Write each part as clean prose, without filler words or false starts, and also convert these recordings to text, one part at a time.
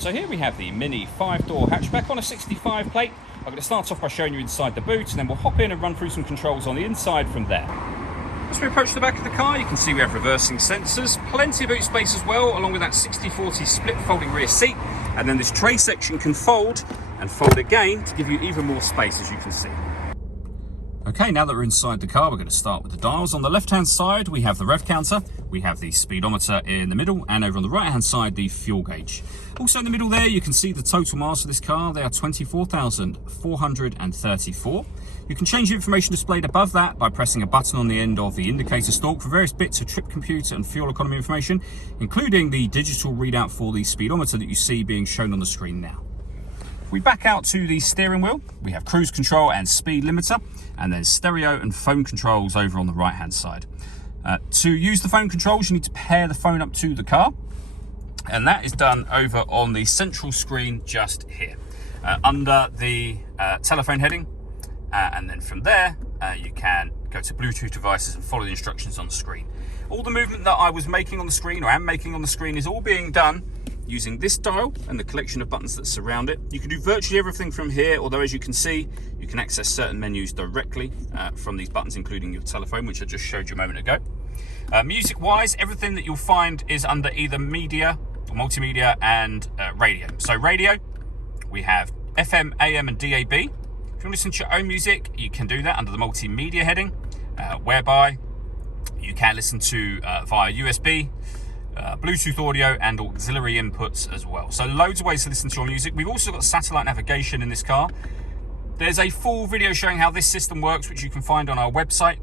So here we have the Mini 5-door hatchback on a 65 plate. I'm going to start off by showing you inside the boot, and then we'll hop in and run through some controls on the inside from there. As we approach the back of the car, you can see we have reversing sensors, plenty of boot space as well, along with that 60/40 split folding rear seat. And then this tray section can fold and fold again to give you even more space, as you can see. Okay, now that we're inside the car, we're going to start with the dials. On the left-hand side, we have the rev counter, we have the speedometer in the middle, and over on the right-hand side, the fuel gauge. Also in the middle there, you can see the total miles of this car. They are 24,434. You can change the information displayed above that by pressing a button on the end of the indicator stalk for various bits of trip computer and fuel economy information, including the digital readout for the speedometer that you see being shown on the screen now. We back out to the steering wheel. We have cruise control and speed limiter, and then stereo and phone controls over on the right hand side. To use the phone controls, you need to pair the phone up to the car, and that is done over on the central screen just here, under the telephone heading, and then from there you can go to Bluetooth devices and follow the instructions on the screen. All the movement that I was making on the screen, or am making on the screen, is all being done using this dial and the collection of buttons that surround it. You can do virtually everything from here, although as you can see, you can access certain menus directly from these buttons, including your telephone, which I just showed you a moment ago. Music-wise, everything that you'll find is under either media or multimedia and radio. So radio, we have FM, AM and DAB. If you want to listen to your own music, you can do that under the multimedia heading, whereby you can listen to via USB, Bluetooth audio and auxiliary inputs as well. So loads of ways to listen to your music. We've also got satellite navigation in this car. There's a full video showing how this system works, which you can find on our website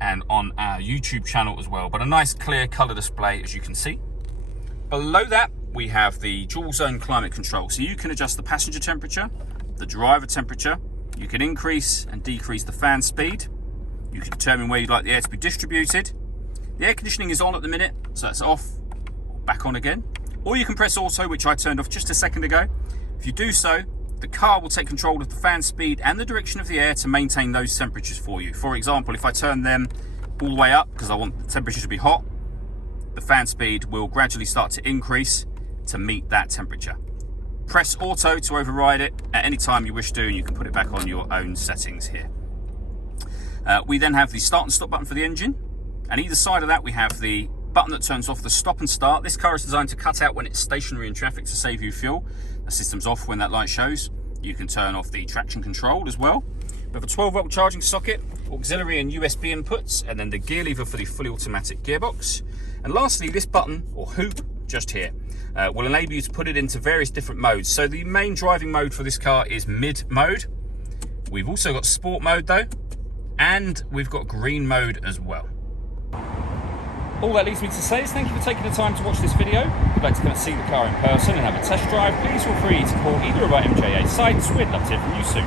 and on our YouTube channel as well. But a nice clear color display, as you can see. Below that, we have the dual zone climate control. So you can adjust the passenger temperature, the driver temperature. You can increase and decrease the fan speed. You can determine where you'd like the air to be distributed. The air conditioning is on at the minute, so that's off. Back on again, or you can press auto, which I turned off just a second ago. If you do so, the car will take control of the fan speed and the direction of the air to maintain those temperatures for you. For example, if I turn them all the way up because I want the temperature to be hot, the fan speed will gradually start to increase to meet that temperature. Press auto to override it at any time you wish to, and you can put it back on your own settings here. We then have the start and stop button for the engine, and either side of that we have the button that turns off the stop and start. This car is designed to cut out when it's stationary in traffic to save you fuel. The system's off when that light shows. You can turn off the traction control as well. We have a 12-volt charging socket, auxiliary and USB inputs, and then the gear lever for the fully automatic gearbox. And lastly, this button, or hoop, just here, will enable you to put it into various different modes. So the main driving mode for this car is mid mode. We've also got sport mode though, and we've got green mode as well. All that leaves me to say is thank you for taking the time to watch this video. If you'd like to come and see the car in person and have a test drive, please feel free to call either of our MJA sites. We'd love to hear from you soon.